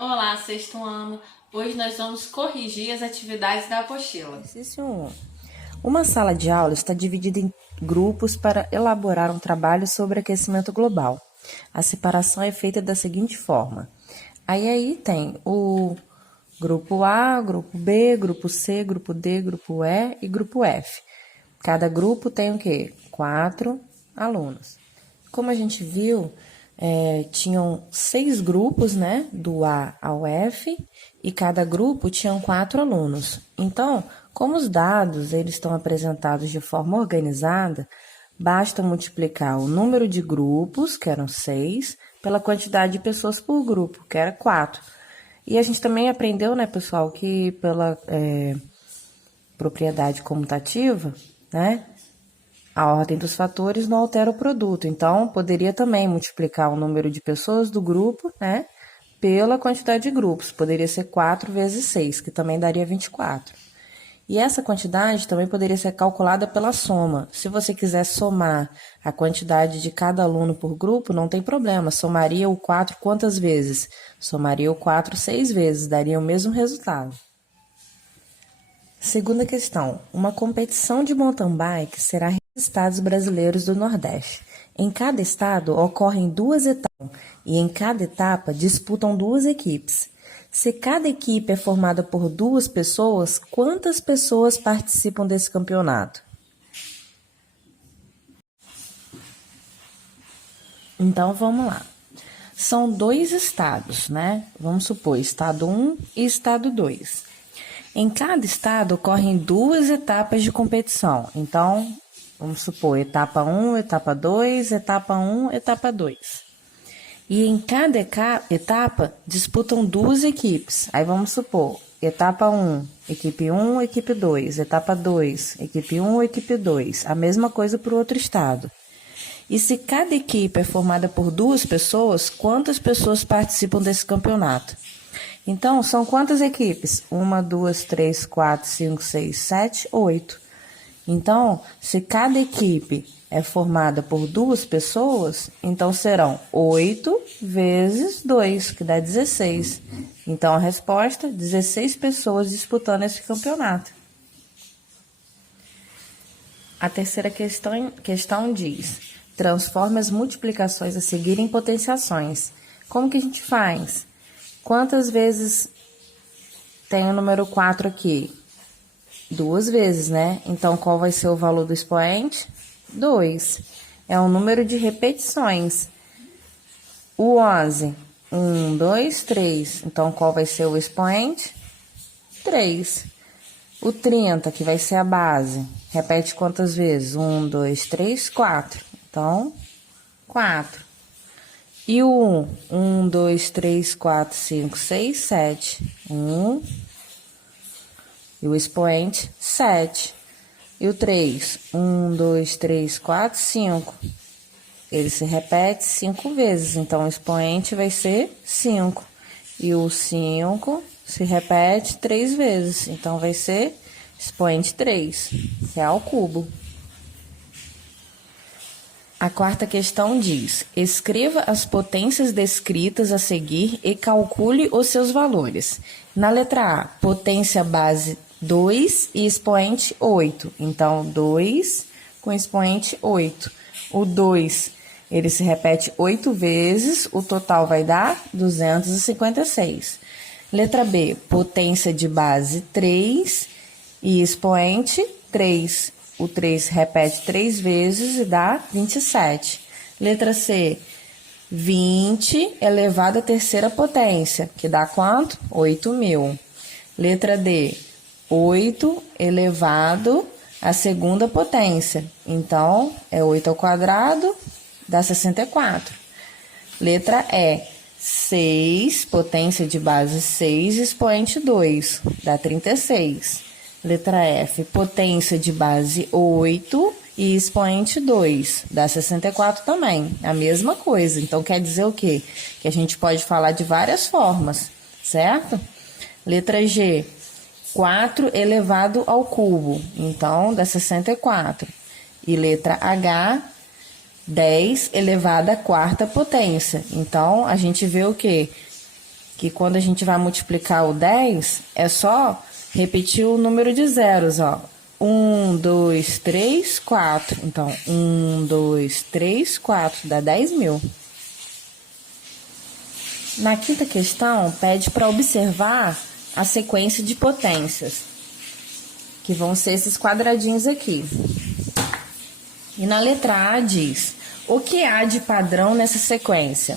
Olá, sexto ano. Hoje nós vamos corrigir as atividades da apostila. Exercício 1. Uma sala de aula está dividida em grupos para elaborar um trabalho sobre aquecimento global. A separação é feita da seguinte forma. Aí tem o grupo A, grupo B, grupo C, grupo D, grupo E e grupo F. Cada grupo tem o quê? 4 alunos. Como a gente viu, tinham 6 grupos, né, do A ao F, e cada grupo tinham 4 alunos. Então, como os dados eles estão apresentados de forma organizada, basta multiplicar o número de grupos, que eram 6, pela quantidade de pessoas por grupo, que era 4. E a gente também aprendeu, né, pessoal, que pela propriedade comutativa, né, a ordem dos fatores não altera o produto. Então, poderia também multiplicar o número de pessoas do grupo, né, pela quantidade de grupos. Poderia ser 4 vezes 6, que também daria 24. E essa quantidade também poderia ser calculada pela soma. Se você quiser somar a quantidade de cada aluno por grupo, não tem problema. Somaria o 4 quantas vezes? Somaria o 4 6 vezes, daria o mesmo resultado. Segunda questão. Uma competição de mountain bike será nos estados brasileiros do Nordeste. Em cada estado ocorrem 2 etapas e em cada etapa disputam 2 equipes. Se cada equipe é formada por 2 pessoas, quantas pessoas participam desse campeonato? Então vamos lá. São 2 estados, né? Vamos supor, estado 1 e estado 2. Em cada estado ocorrem 2 etapas de competição. Então, vamos supor, etapa 1, etapa 2, etapa 1, etapa 2. E em cada etapa disputam 2 equipes. Aí vamos supor, etapa 1, equipe 1, equipe 2, etapa 2, equipe 1, equipe 2. A mesma coisa para o outro estado. E se cada equipe é formada por 2 pessoas, quantas pessoas participam desse campeonato? Então, são quantas equipes? 1, 2, 3, 4, 5, 6, 7, 8. Então, se cada equipe é formada por 2 pessoas, então serão 8 vezes 2, que dá 16. Então, a resposta, 16 pessoas disputando esse campeonato. A terceira questão diz: transforme as multiplicações a seguir em potenciações. Como que a gente faz? Quantas vezes tem o número 4 aqui? 2 vezes, né? Então, qual vai ser o valor do expoente? 2. É o número de repetições. O 11, 1, 2, 3. Então, qual vai ser o expoente? 3. O 30, que vai ser a base, repete quantas vezes? 1, 2, 3, 4. Então, 4. E o 1, 1, 2, 3, 4, 5, 6, 7. 1. E o expoente, 7. E o 3, 1, 2, 3, 4, 5. Ele se repete 5 vezes, então o expoente vai ser 5. E o 5 se repete 3 vezes, então vai ser expoente 3, que é ao cubo. A quarta questão diz: escreva as potências descritas a seguir e calcule os seus valores. Na letra A, potência base 2 e expoente 8. Então, 2 com expoente 8. O 2, ele se repete 8 vezes, o total vai dar 256. Letra B, potência de base 3 e expoente 3. O 3 repete 3 vezes e dá 27. Letra C, 20 elevado à terceira potência, que dá quanto? 8.000. Letra D, 8 elevado à segunda potência. Então, é 8 ao quadrado, dá 64. Letra E, 6, potência de base 6, expoente 2, dá 36. Letra F, potência de base 8 e expoente 2, dá 64 também, a mesma coisa. Então, quer dizer o quê? Que a gente pode falar de várias formas, certo? Letra G, 4 elevado ao cubo, então dá 64. E letra H, 10 elevado à quarta potência. Então, a gente vê o quê? que quando a gente vai multiplicar o 10, é só repetir o número de zeros, ó. 1, 2, 3, 4. Então, 1, 2, 3, 4, dá 10.000. Na quinta questão, pede para observar a sequência de potências, que vão ser esses quadradinhos aqui. E na letra A diz, o que há de padrão nessa sequência?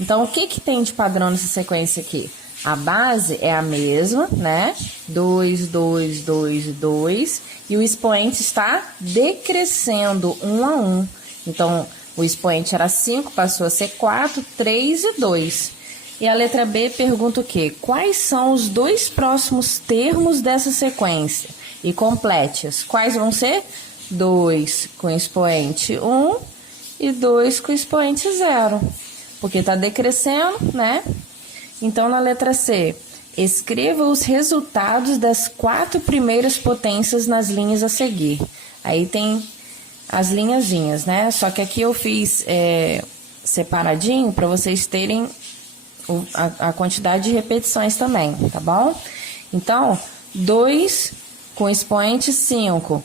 Então, o que tem de padrão nessa sequência aqui? A base é a mesma, né? 2, 2, 2, 2. E o expoente está decrescendo 1 a 1. Então, o expoente era 5, passou a ser 4, 3 e 2. E a letra B pergunta o quê? Quais são os dois próximos termos dessa sequência? E complete-os. Quais vão ser? 2 com expoente 1 e 2 com expoente 0. Porque está decrescendo, né? Então, na letra C, escreva os resultados das 4 primeiras potências nas linhas a seguir. Aí tem as linhazinhas, né? Só que aqui eu fiz separadinho para vocês terem a quantidade de repetições também, tá bom? Então, 2 com expoente 5.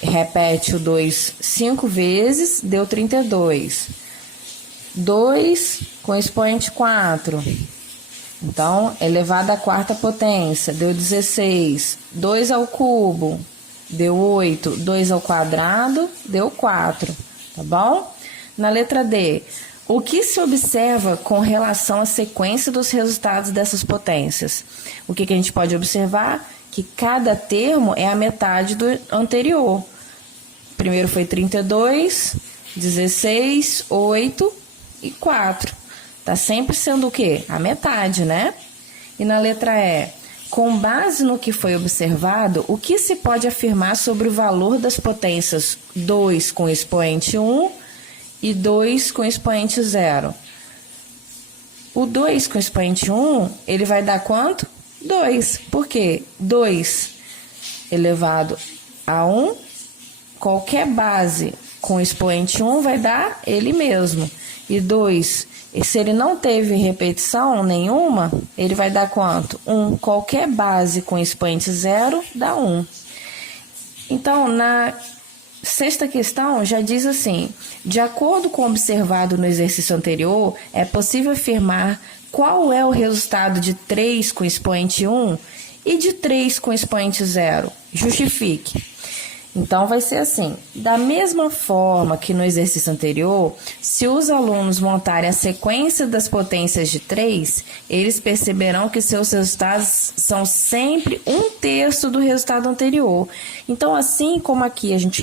Repete o 2 5 vezes, deu 32. 2 com expoente 4. Então, elevado à quarta potência, deu 16. 2 ao cubo, deu 8. 2 ao quadrado, deu 4. Tá bom? Na letra D, o que se observa com relação à sequência dos resultados dessas potências? O que a gente pode observar? Que cada termo é a metade do anterior. Primeiro foi 32, 16, 8 e 4. Tá sempre sendo o quê? A metade, né? E na letra E, com base no que foi observado, o que se pode afirmar sobre o valor das potências 2 com expoente 1 e 2 com expoente 0? O 2 com expoente 1, ele vai dar quanto? 2. Por quê? 2 elevado a 1, qualquer base com expoente 1 vai dar ele mesmo. E 2, se ele não teve repetição nenhuma, ele vai dar quanto? 1. Qualquer base com expoente 0 dá 1. Então, na sexta questão já diz assim, de acordo com o observado no exercício anterior, é possível afirmar qual é o resultado de 3 com expoente 1 e de 3 com expoente 0. Justifique. Então, vai ser assim, da mesma forma que no exercício anterior, se os alunos montarem a sequência das potências de 3, eles perceberão que seus resultados são sempre 1/3 do resultado anterior. Então, assim como aqui a gente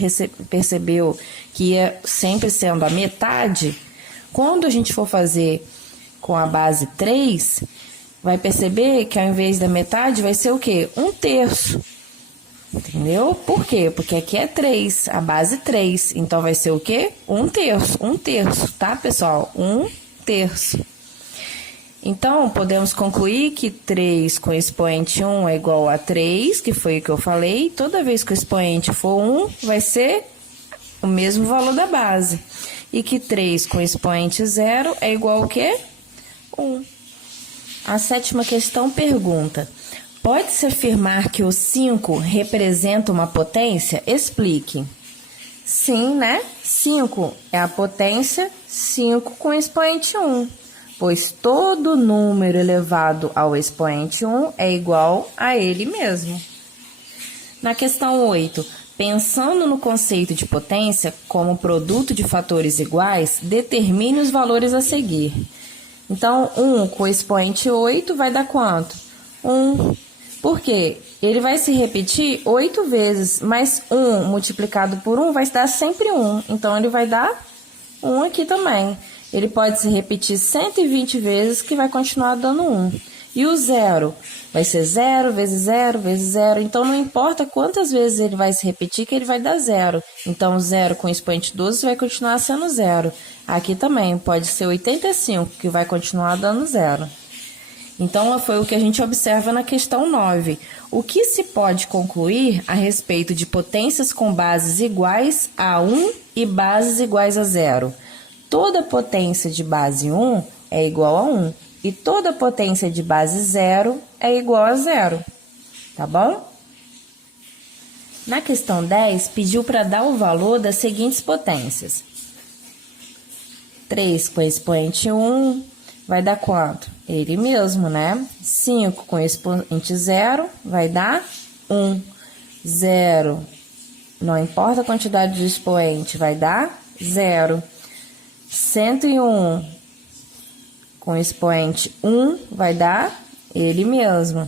percebeu que ia sempre sendo a metade, quando a gente for fazer com a base 3, vai perceber que ao invés da metade vai ser o quê? 1/3. Entendeu? Por quê? Porque aqui é 3, a base 3. Então, vai ser o quê? 1/3. 1/3, tá, pessoal? 1/3. Então, podemos concluir que 3 com expoente 1 é igual a 3, que foi o que eu falei. Toda vez que o expoente for 1, vai ser o mesmo valor da base. E que 3 com expoente 0 é igual ao quê? 1. A sétima questão pergunta... Pode-se afirmar que o 5 representa uma potência? Explique. Sim, né? 5 é a potência 5 com expoente 1, pois todo número elevado ao expoente 1 é igual a ele mesmo. Na questão 8, pensando no conceito de potência como produto de fatores iguais, determine os valores a seguir. Então, 1 com expoente 8 vai dar quanto? 1. Por quê? Ele vai se repetir 8 vezes, mas 1 multiplicado por 1 vai dar sempre 1. Então, ele vai dar 1 aqui também. Ele pode se repetir 120 vezes, que vai continuar dando 1. E o 0 vai ser 0 vezes 0 vezes 0. Então, não importa quantas vezes ele vai se repetir, que ele vai dar 0. Então, 0 com expoente 12 vai continuar sendo 0. Aqui também pode ser 85, que vai continuar dando 0. Então, foi o que a gente observa na questão 9. O que se pode concluir a respeito de potências com bases iguais a 1 e bases iguais a 0? Toda potência de base 1 é igual a 1. E toda potência de base 0 é igual a 0, tá bom? Na questão 10, pediu para dar o valor das seguintes potências. 3 com expoente 1 vai dar quanto? Ele mesmo, né? 5 com expoente 0 vai dar 1. 0, não importa a quantidade de expoente, vai dar 0. 101 com expoente 1 vai dar ele mesmo.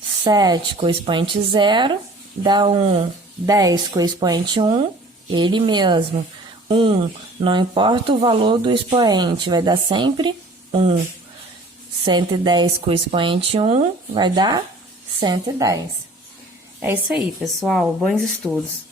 7 com expoente 0 dá 1. 10 com expoente 1, ele mesmo. 1, não importa o valor do expoente, vai dar sempre 1. 110 com expoente 1 vai dar 110. É isso aí, pessoal. Bons estudos.